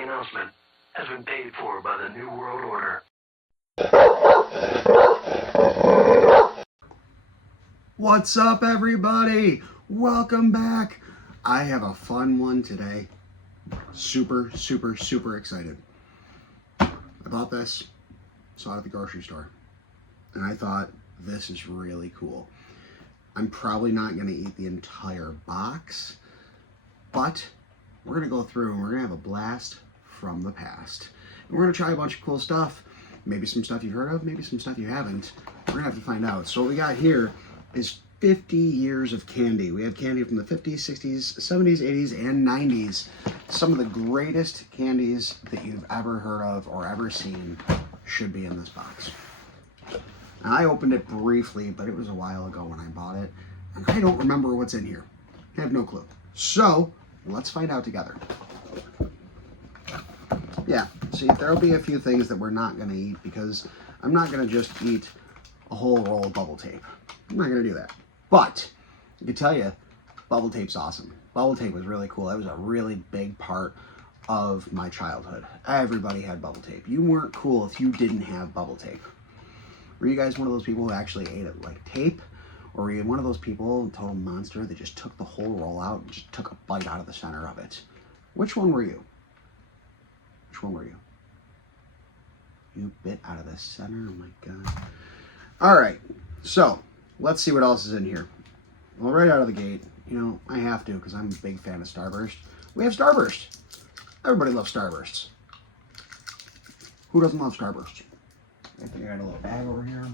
following announcement has been paid for by the New World Order. What's up, everybody? Welcome back. I have a fun one today. Super excited. I bought this, saw it at the grocery store, and I thought, this is really cool. I'm probably not going to eat the entire box, but we're going to go through and we're going to have a blast from the past. And we're going to try a bunch of cool stuff. Maybe some stuff you've heard of, maybe some stuff you haven't. We're going to have to find out. So what we got here is 50 years of candy. We have candy from the 50s, 60s, 70s, 80s, and 90s. Some of the greatest candies that you've ever heard of or ever seen should be in this box. And I opened it briefly, but it was a while ago when I bought it, and I don't remember what's in here. I have no clue. So, let's find out together. Yeah, see, there'll be a few things that we're not going to eat because I'm not going to just eat a whole roll of bubble tape. I'm not going to do that. But, I can tell you, bubble tape's awesome. Bubble tape was really cool. That was a really big part of my childhood. Everybody had bubble tape. You weren't cool if you didn't have bubble tape. Were you guys one of those people who actually ate it like tape? Or were you one of those people, total monster, that just took the whole roll out and just took a bite out of the center of it? Which one were you? Which one were you? You bit out of the center? Oh my God. All right, so let's see what else is in here. Well, right out of the gate, you know, I have to because I'm a big fan of Starburst. We have Starburst. Everybody loves Starbursts. Who doesn't love Starburst? I think I got a little bag over here.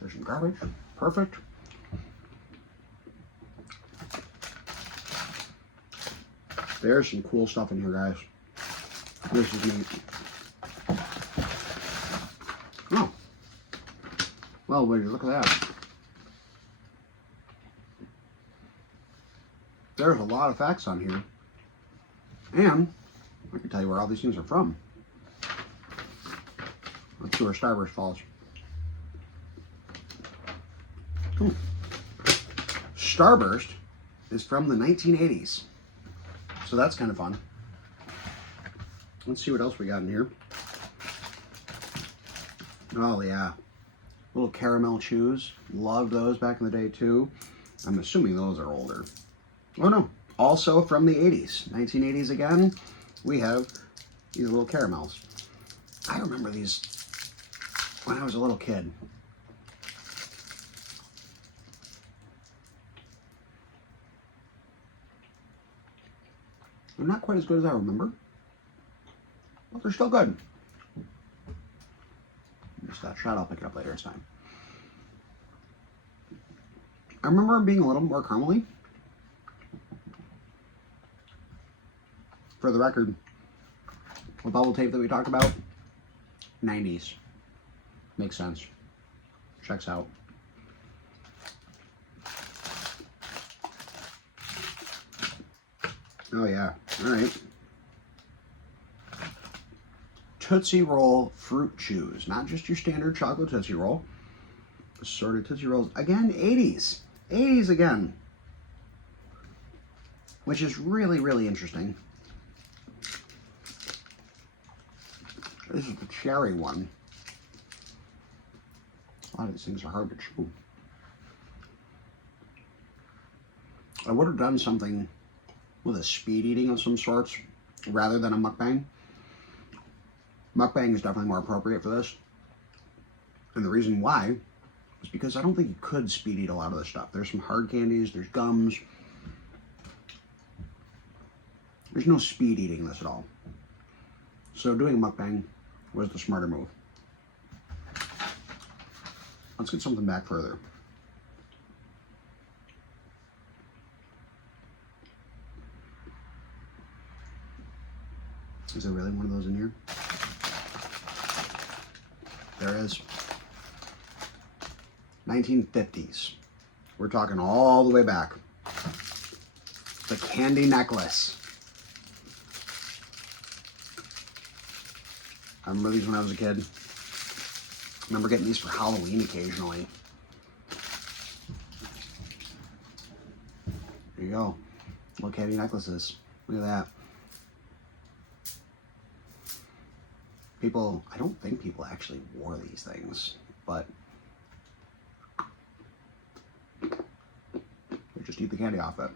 There's some garbage. Perfect. There's some cool stuff in here, guys. This is neat. Oh. Well, wait, look at that. There's a lot of facts on here. And I can tell you where all these things are from. Let's see where Starburst falls. Starburst is from the 1980s. So that's kind of fun. Let's see what else we got in here. Oh yeah. Little caramel chews. Loved those back in the day too. I'm assuming those are older. Oh no. Also from the 80s. 1980s again. We have these little caramels. I remember these when I was a little kid. They're not quite as good as I remember, but they're still good. Just that shot, I'll pick it up later this time. I remember them being a little more caramely. For the record, the bubble tape that we talked about, 90s. Makes sense. Checks out. Oh yeah, all right. Tootsie Roll Fruit Chews. Not just your standard chocolate Tootsie Roll. Assorted Tootsie Rolls. Again, 80s. 80s again. Which is really interesting. This is the cherry one. A lot of these things are hard to chew. I would have done something with a speed eating of some sorts rather than a mukbang. Mukbang is definitely more appropriate for this. And the reason why is because I don't think you could speed eat a lot of this stuff. There's some hard candies, there's gums. There's no speed eating this at all. So doing a mukbang was the smarter move. Let's get something back further. Is there really one of those in here? There is. 1950s. We're talking all the way back. The candy necklace. I remember these when I was a kid. I remember getting these for Halloween occasionally. There you go. Little candy necklaces. Look at that. People, I don't think people actually wore these things, but they just eat the candy off it.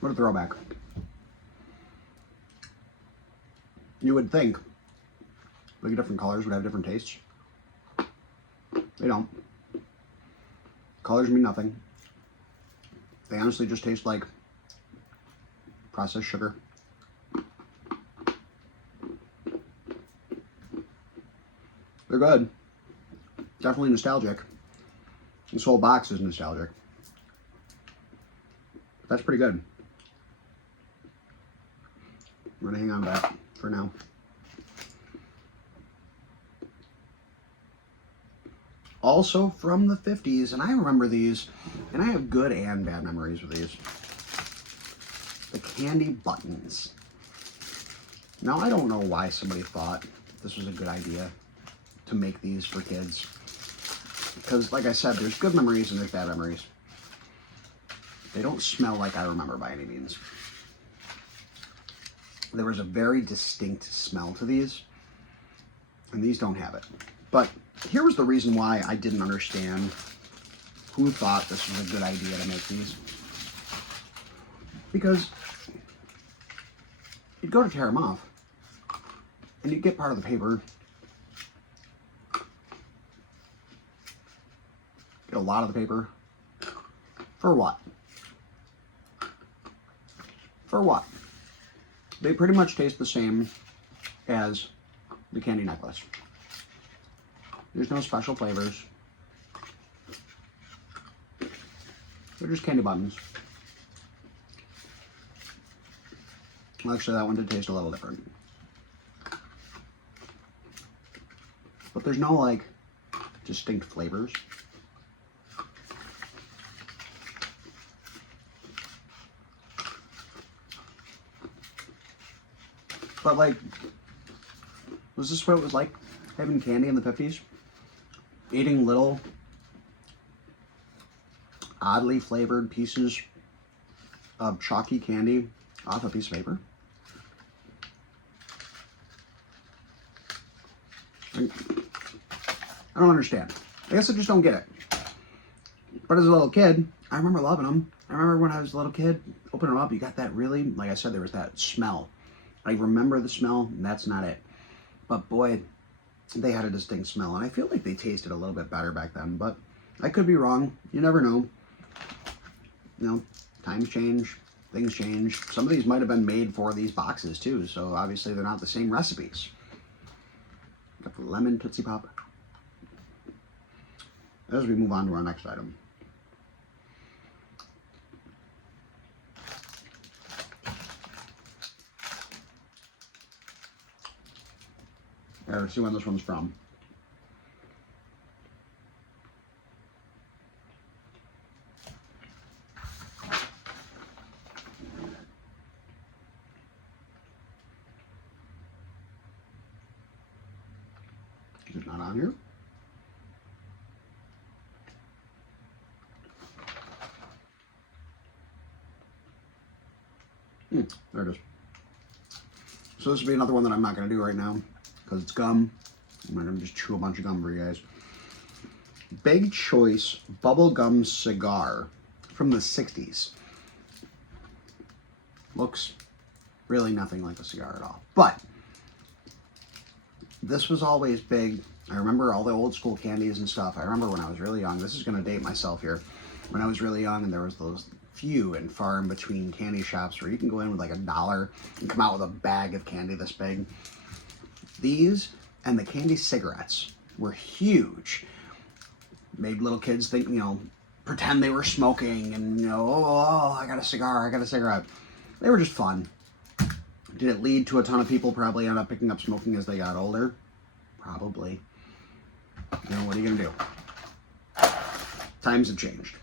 What a throwback. You would think like different colors would have different tastes. They don't. Colors mean nothing. They honestly just taste like processed sugar. They're good. Definitely nostalgic. This whole box is nostalgic. That's pretty good. I'm gonna hang on to that for now. Also from the 50s, and I remember these, and I have good and bad memories with these. The candy buttons. Now I don't know why somebody thought this was a good idea to make these for kids. Because like I said, there's good memories and there's bad memories. They don't smell like I remember by any means. There was a very distinct smell to these, and these don't have it. But here was the reason why I didn't understand who thought this was a good idea to make these. Because you'd go to tear them off, and you'd get part of the paper. Get a lot of the paper. For what? For what? They pretty much taste the same as the candy necklace. There's no special flavors. They're just candy buttons. Actually, that one did taste a little different. But there's no, like, distinct flavors. But, like, was this what it was like having candy in the 50s? Eating little, oddly flavored pieces of chalky candy off a piece of paper? I don't understand. I guess I just don't get it. But as a little kid, I remember loving them. I remember when I was a little kid, opening them up, you got that really, like I said, there was that smell. I remember the smell, and that's not it. But boy, they had a distinct smell, and I feel like they tasted a little bit better back then, but I could be wrong. You never know. You know, times change, things change. Some of these might have been made for these boxes too, so obviously they're not the same recipes. Got the lemon Tootsie Pop. As we move on to our next item. Let's see when this one's from. Is it not on here? There it is. So this will be another one that I'm not going to do right now because it's gum. I'm not going to just chew a bunch of gum for you guys. Big Choice Bubblegum Cigar from the 60s. Looks really nothing like a cigar at all. But this was always big. I remember all the old school candies and stuff. I remember when I was really young. This is going to date myself here. When I was really young and there was those few and far in between candy shops where you can go in with like $1 and come out with a bag of candy this big. These and the candy cigarettes were huge. Made little kids think, you know, pretend they were smoking and, you know, oh, I got a cigar, I got a cigarette. They were just fun. Did it lead to a ton of people probably end up picking up smoking as they got older? Probably. You know, what are you going to do? Times have changed.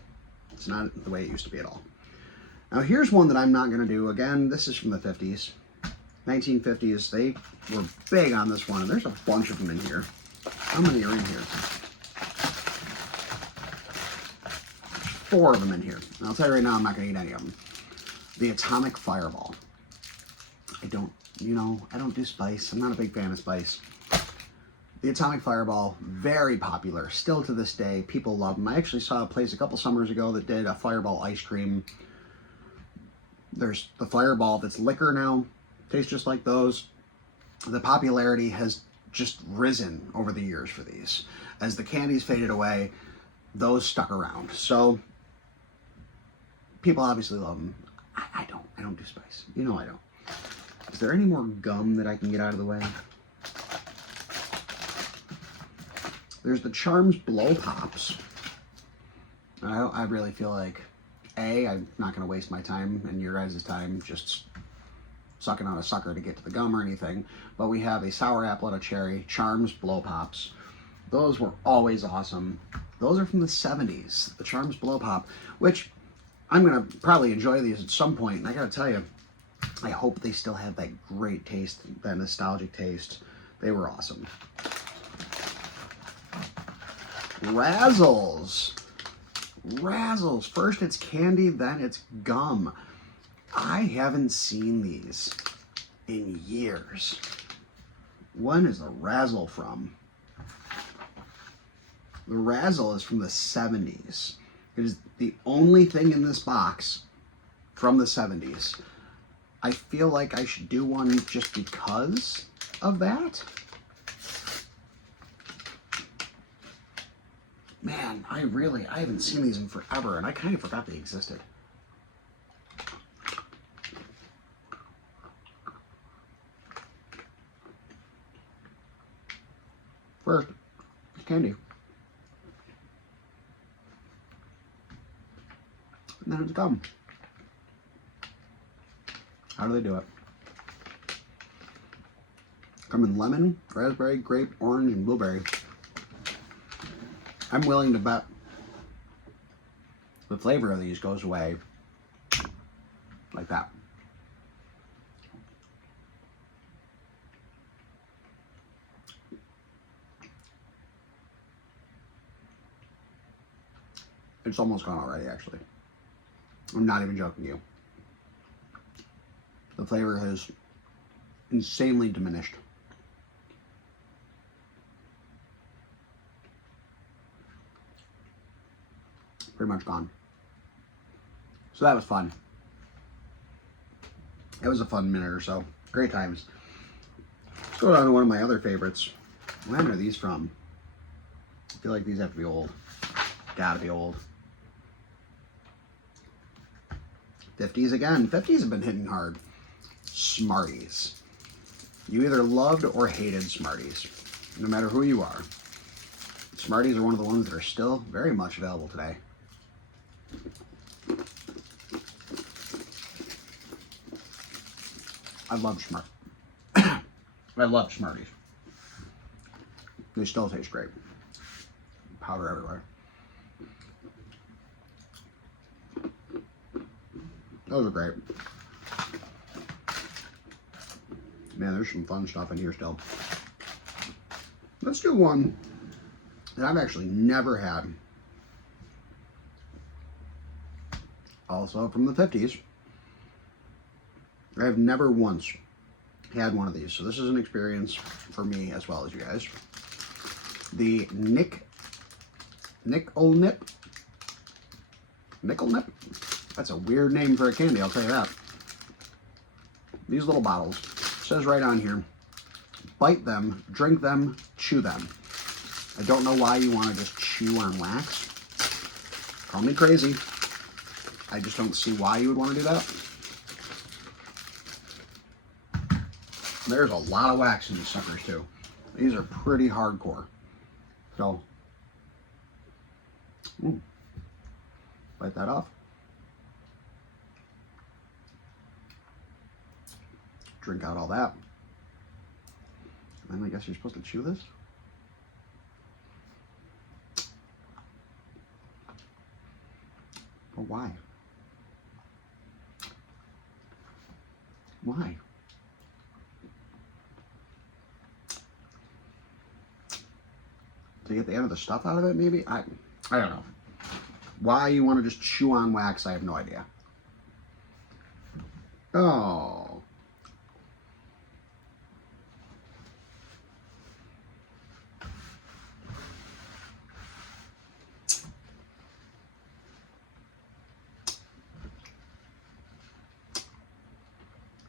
It's not the way it used to be at all. Now here's one that I'm not going to do. Again, this is from the 50s. 1950s. They were big on this one. And there's a bunch of them in here. How many are in here? 4 of them in here. And I'll tell you right now, I'm not going to eat any of them. The Atomic Fireball. I don't do spice. I'm not a big fan of spice. The Atomic Fireball, very popular. Still to this day, people love them. I actually saw a place a couple summers ago that did a Fireball ice cream. There's the Fireball that's liquor now. Tastes just like those. The popularity has just risen over the years for these. As the candies faded away, those stuck around. So, people obviously love them. I don't do spice. You know I don't. Is there any more gum that I can get out of the way? There's the Charms Blow Pops. I really feel like, I'm not going to waste my time and your guys' time just sucking on a sucker to get to the gum or anything. But we have a sour apple and a cherry, Charms Blow Pops. Those were always awesome. Those are from the 70s, the Charms Blow Pop, which I'm going to probably enjoy these at some point. And I got to tell you, I hope they still have that great taste, that nostalgic taste. They were awesome. Razzles. Razzles. First it's candy, then it's gum. I haven't seen these in years. When is the Razzle from? The Razzle is from the 70s. It is the only thing in this box from the 70s. I feel like I should do one just because of that. Man, I haven't seen these in forever, and I kind of forgot they existed. First, it's candy. And then it's gum. How do they do it? Come in lemon, raspberry, grape, orange, and blueberry. I'm willing to bet the flavor of these goes away like that. It's almost gone already, actually. I'm not even joking you. The flavor has insanely diminished. Pretty much gone. So that was fun. It was a fun minute or so. Great times. Let's go on to one of my other favorites. When are these from? I feel like these have to be old. Gotta be old. 50s again. 50s have been hitting hard. Smarties. You either loved or hated Smarties, no matter who you are. Smarties are one of the ones that are still very much available today. I love Smarties. They still taste great. Powder everywhere. Those are great. Man, there's some fun stuff in here still. Let's do one that I've actually never had. Also from the 50s. I've never once had one of these, so this is an experience for me as well as you guys. The Nickel Nip. That's a weird name for a candy, I'll tell you that. These little bottles, it says right on here, bite them, drink them, chew them. I don't know why you want to just chew on wax. Call me crazy. I just don't see why you would want to do that. There's a lot of wax in these suckers too. These are pretty hardcore. So, bite that off. Drink out all that. And then I guess you're supposed to chew this? But why? Why? to get the end of the stuff out of it, maybe? I don't know. Why you want to just chew on wax, I have no idea. Oh.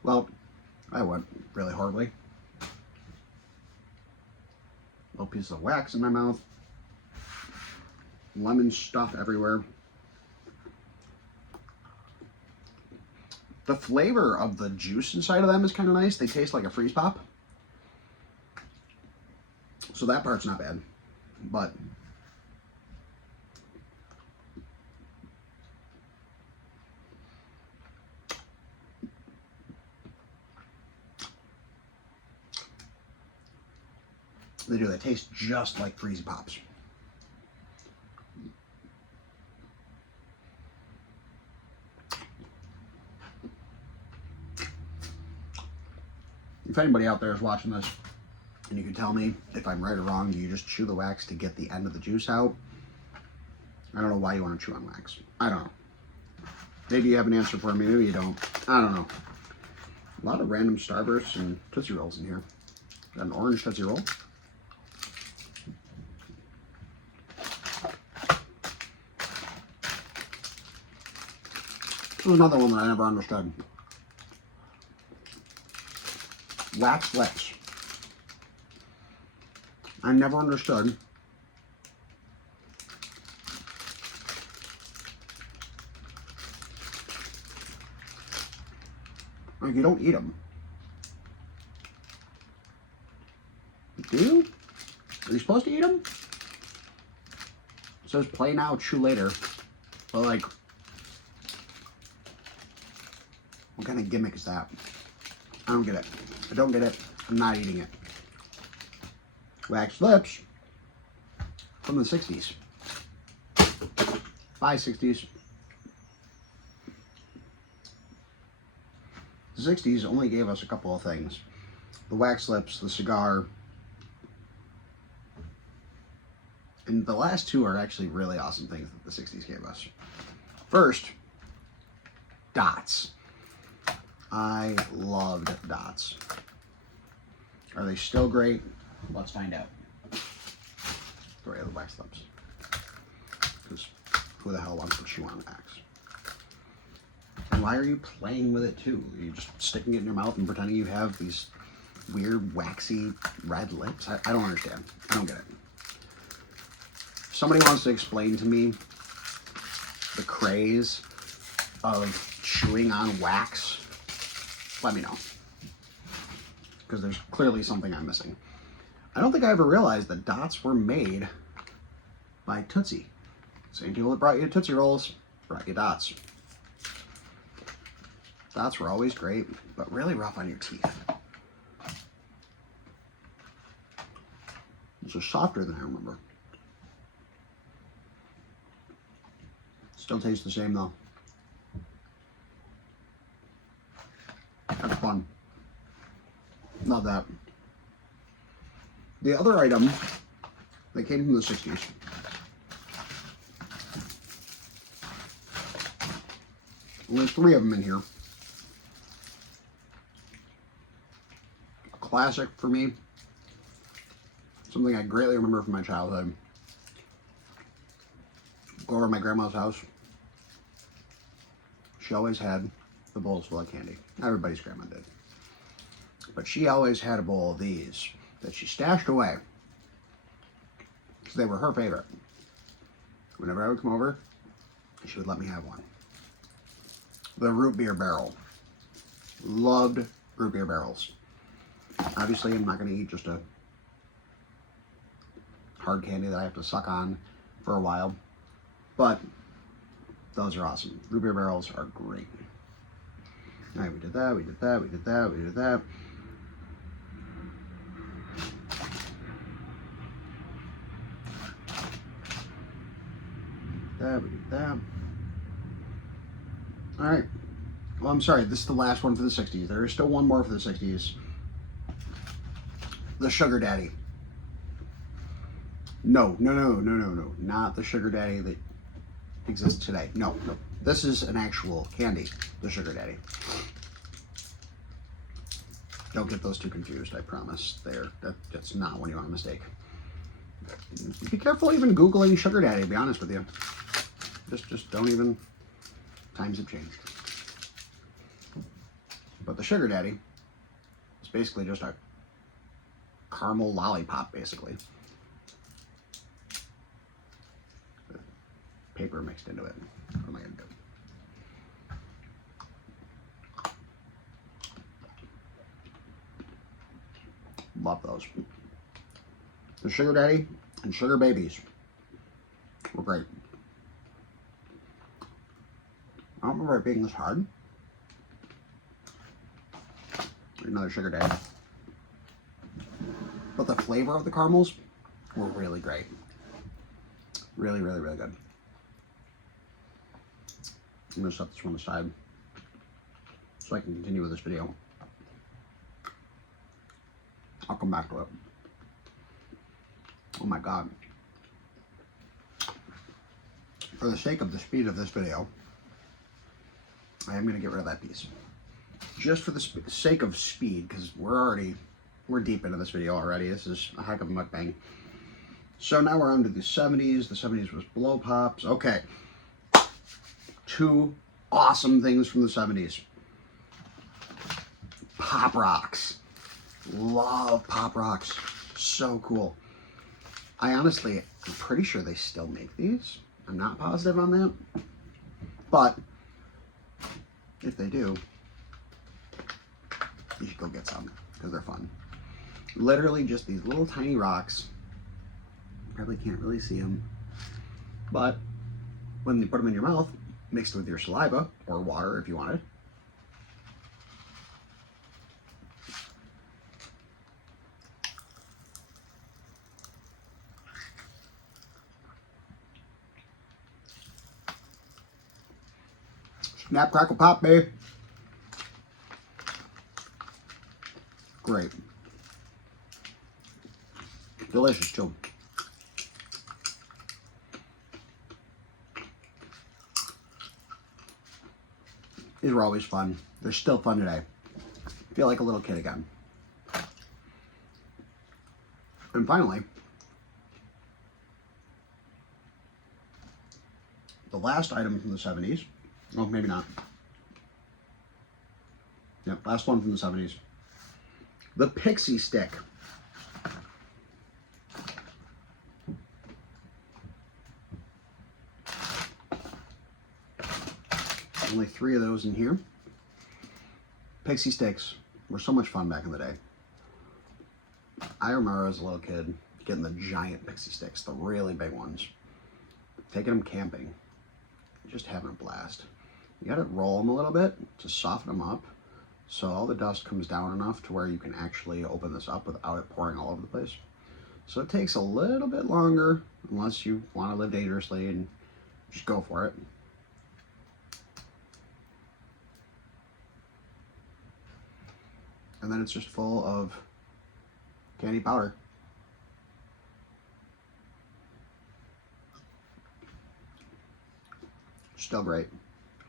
Well, I went really horribly. Little pieces of wax in my mouth. Lemon stuff everywhere. The flavor of the juice inside of them is kind of nice. They taste like a freeze pop. So that part's not bad. But they do. They taste just like freeze pops. If anybody out there is watching this and you can tell me if I'm right or wrong, do you just chew the wax to get the end of the juice out? I don't know why you want to chew on wax. I don't know. Maybe you have an answer for me, maybe you don't. I don't know. A lot of random Starbursts and Tootsie Rolls in here. Got an orange Tootsie Roll. This is another one that I never understood. Wax lips. I never understood like, you don't eat them. Do you? Are you supposed to eat them? It says play now, chew later. But like, what kind of gimmick is that? I don't get it. I don't get it. I'm not eating it. Wax lips from the 60s. Bye, 60s. The 60s only gave us a couple of things. The wax lips, the cigar, and the last two are actually really awesome things that the 60s gave us. First, dots. I loved dots. Are they still great? Let's find out. Story of the wax lips. Because who the hell wants to chew on wax? And why are you playing with it too? Are you just sticking it in your mouth and pretending you have these weird, waxy, red lips? I don't understand. I don't get it. If somebody wants to explain to me the craze of chewing on wax, let me know. Because there's clearly something I'm missing. I don't think I ever realized that dots were made by Tootsie. Same people that brought you Tootsie Rolls brought you dots. Dots were always great, but really rough on your teeth. These are softer than I remember. Still tastes the same though. That's fun. Love that. The other item that came from the 60s only 3 of them in here. A classic for me. Something I greatly remember from my childhood. Go over to my grandma's house. She always had the bowls full of candy. Everybody's grandma did. But she always had a bowl of these that she stashed away because they were her favorite. Whenever I would come over, she would let me have one. The root beer barrel. Loved root beer barrels. Obviously, I'm not going to eat just a hard candy that I have to suck on for a while, but those are awesome. Root beer barrels are great. All right, we did that, we did that, we did that, we did that. We did that. All right. Well, I'm sorry. This is the last one for the 60s. There is still one more for the 60s. The Sugar Daddy. No. Not the sugar daddy that exists today. No. This is an actual candy, the sugar daddy. Don't get those two confused, I promise. That's not one you want to mistake. Be careful even Googling sugar daddy, to be honest with you. Just don't even, times have changed. But the sugar daddy is basically just a caramel lollipop, basically. With paper mixed into it. What am I gonna do? Love those. The sugar daddy and sugar babies were great. I don't remember it being this hard. Another sugar daddy. But the flavor of the caramels were really great. Really good. I'm gonna set this one aside so I can continue with this video. I'll come back to it. Oh my God. For the sake of the speed of this video, I am going to get rid of that piece. Just for the sake of speed, because we're deep into this video already. This is a heck of a mukbang. So now we're on to the 70s. The 70s was blow pops. Okay. Two awesome things from the 70s. Pop Rocks. Love Pop Rocks. So cool. I'm pretty sure they still make these. I'm not positive on that. But if they do, you should go get some because they're fun. Literally just these little tiny rocks. Probably can't really see them. But when you put them in your mouth, mixed with your saliva or water if you wanted, snap, crackle, pop, babe. Great. Delicious, too. These were always fun. They're still fun today. I feel like a little kid again. And finally, the last item from the 70s. Oh, maybe not. Yep, last one from the 70s. The Pixie Stick. Only 3 of those in here. Pixie Sticks were so much fun back in the day. I remember as a little kid getting the giant Pixie Sticks, the really big ones. Taking them camping. Just having a blast. You gotta roll them a little bit to soften them up so all the dust comes down enough to where you can actually open this up without it pouring all over the place. So it takes a little bit longer unless you want to live dangerously and just go for it. And then it's just full of candy powder. Still great.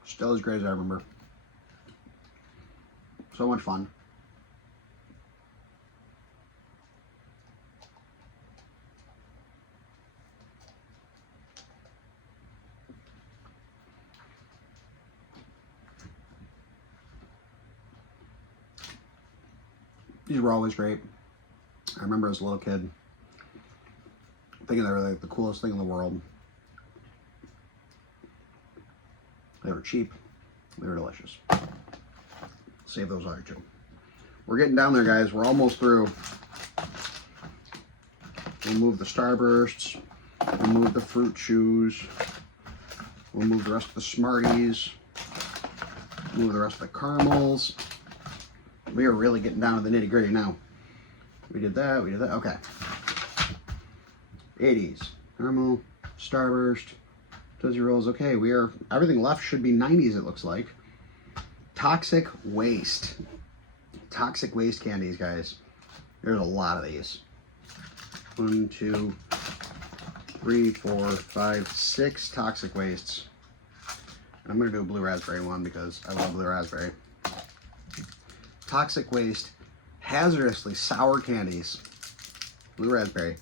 Still as great as I remember. So much fun. These were always great. I remember as a little kid thinking they were like the coolest thing in the world. They were cheap. They were delicious. Save those other two. We're getting down there, guys. We're almost through. We'll move the Starbursts. We'll move the Fruit Chews. We'll move the rest of the Smarties. Move the rest of the caramels. We are really getting down to the nitty gritty now. We did that. Okay. 80s. Caramel. Starburst. Tootsie Rolls. Okay, everything left should be 90s, it looks like. Toxic waste. Toxic waste candies, guys. There's a lot of these. 1, 2, 3, 4, 5, 6 toxic wastes. And I'm going to do a blue raspberry one because I love blue raspberry. Toxic waste, hazardously sour candies. Blue raspberry.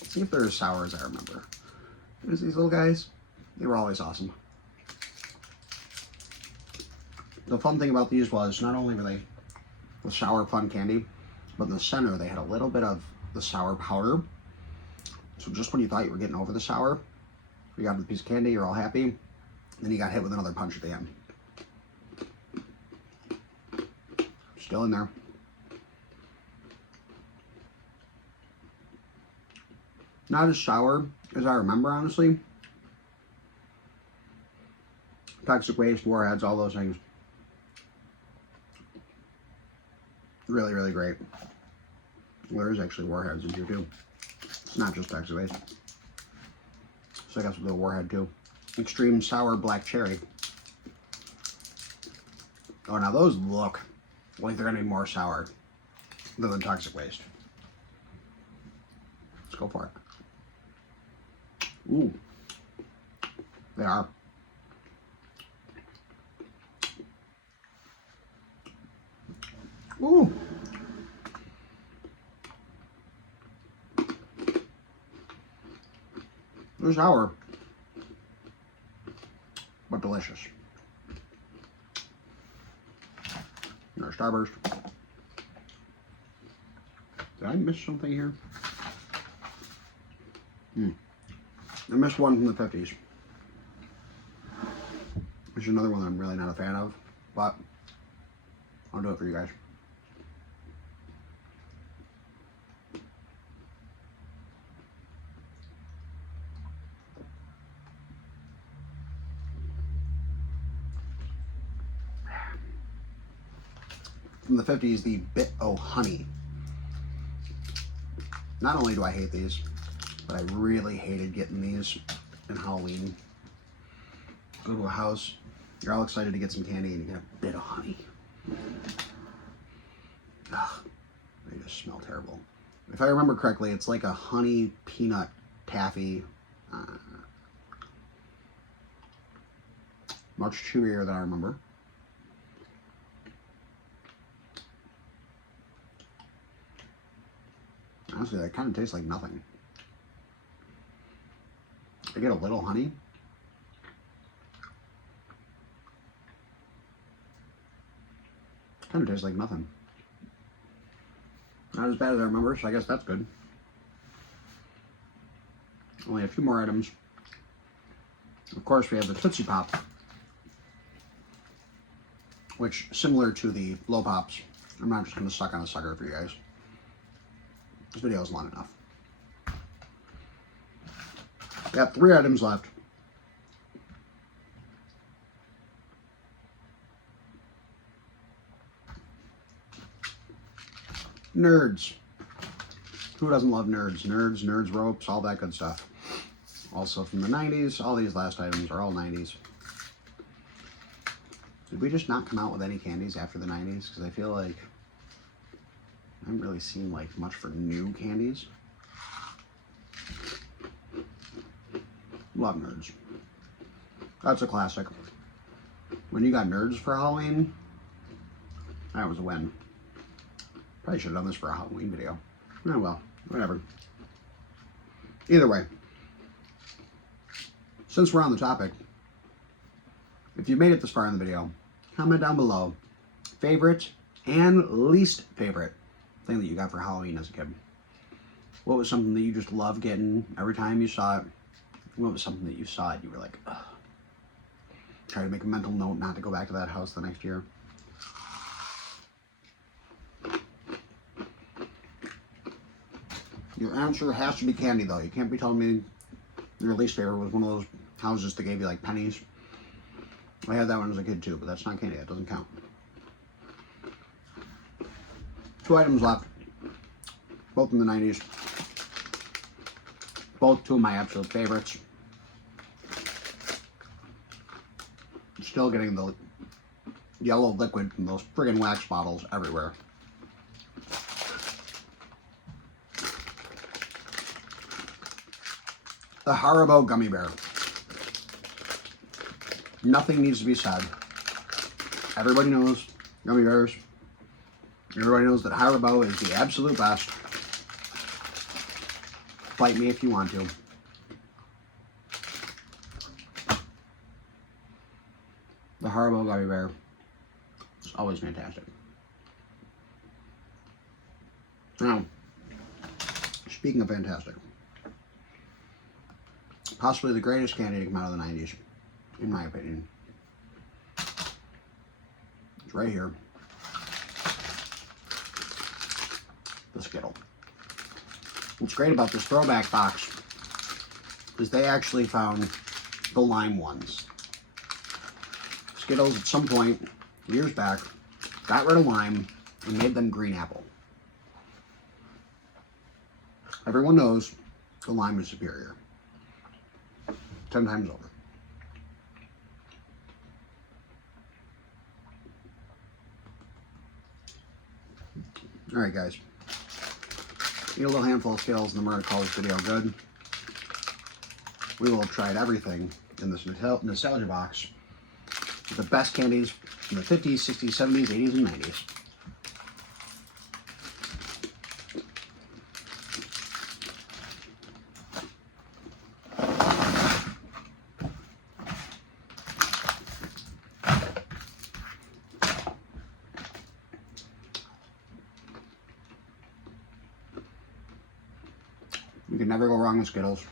Let's see if they're as sour as I remember. There's these little guys. They were always awesome. The fun thing about these was not only were they the sour fun candy, but in the center they had a little bit of the sour powder. So just when you thought you were getting over the sour, you got the piece of candy, you're all happy. Then you got hit with another punch at the end. Still in there. Not as sour as I remember, honestly. Toxic waste, warheads, all those things. Really, really great. Well, there is actually warheads in here too. It's not just toxic waste. So I got some little warhead too. Extreme sour black cherry. Oh, now those look like they're gonna be more sour than the toxic waste. Let's go for it. Ooh, they are. Ooh. They're sour, but delicious. Our Starburst. Did I miss something here? I missed one from the 50s. Which is another one that I'm really not a fan of, but I'll do it for you guys. From the 50s, the Bit O' Honey. Not only do I hate these, but I really hated getting these in Halloween. Go to a house, you're all excited to get some candy, and you get a bit of honey. Ugh, they just smell terrible. If I remember correctly, it's like a honey peanut taffy. Much chewier than I remember. Honestly, that kind of tastes like nothing. I get a little honey. Kind of tastes like nothing. Not as bad as I remember, so I guess that's good. Only a few more items. Of course, we have the Tootsie Pop, which, similar to the Blow Pops, I'm not just going to suck on a sucker for you guys. This video is long enough. We have 3 items left. Nerds. Who doesn't love nerds? Nerds, nerds ropes, all that good stuff. Also from the 90s. All these last items are all 90s. Did we just not come out with any candies after the 90s? Because I feel like I haven't really seen like much for new candies. Love nerds. That's a classic. When you got nerds for Halloween, that was a win. Probably should have done this for a Halloween video. Oh well, whatever. Either way, since we're on the topic, if you made it this far in the video, comment down below favorite and least favorite thing that you got for Halloween as a kid. What was something that you just loved getting every time you saw it? What was something that you saw it you were like, ugh. Try to make a mental note not to go back to that house the next year. Your answer has to be candy though. You can't be telling me your least favorite was one of those houses that gave you like pennies. I had that one as a kid too, but that's not candy. That doesn't count. 2 items left. Both in the 90s. Both 2 of my absolute favorites. Still getting the yellow liquid from those friggin' wax bottles everywhere. The Haribo Gummy Bear. Nothing needs to be said. Everybody knows gummy bears. Everybody knows that Haribo is the absolute best. Fight me if you want to. The Haribo Gummy Bear is always fantastic. Now, speaking of fantastic, possibly the greatest candy to come out of the 90s, in my opinion. It's right here. The Skittle. What's great about this throwback box is they actually found the lime ones. Skittles at some point, years back, got rid of lime and made them green apple. Everyone knows the lime is superior. 10 times over. Alright guys, eat a little handful of Skittles and then we're going to call this video good. We will have tried everything in this nostalgia box. The best candies from the 50s, 60s, 70s, 80s, and 90s. You can never go wrong with Skittles,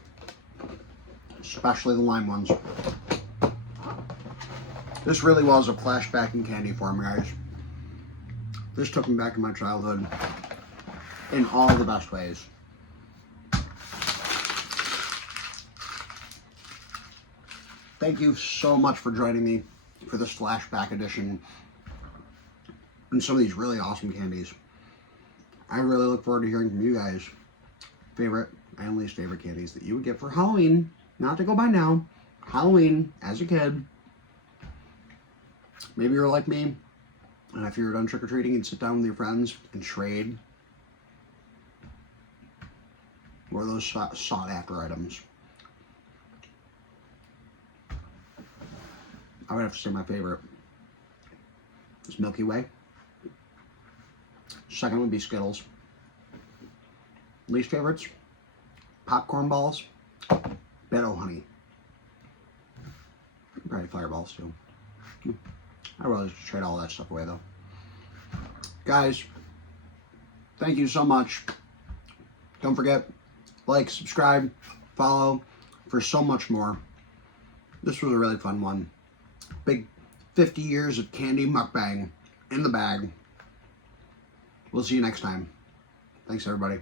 especially the lime ones. This really was a flashback in candy form, guys. This took me back to my childhood in all the best ways. Thank you so much for joining me for this flashback edition and some of these really awesome candies. I really look forward to hearing from you guys. Favorite and least favorite candies that you would get for Halloween. Not to go by now. Halloween as a kid. Maybe you're like me, and if you're done trick-or-treating and sit down with your friends and trade, what are those sought-after items? I would have to say my favorite is Milky Way. Second would be Skittles. Least favorites, popcorn balls, Beto Honey. Probably Fireballs too. I'd rather just trade all that stuff away though. Guys, thank you so much. Don't forget, like, subscribe, follow for so much more. This was a really fun one. Big 50 years of candy mukbang in the bag. We'll see you next time. Thanks everybody.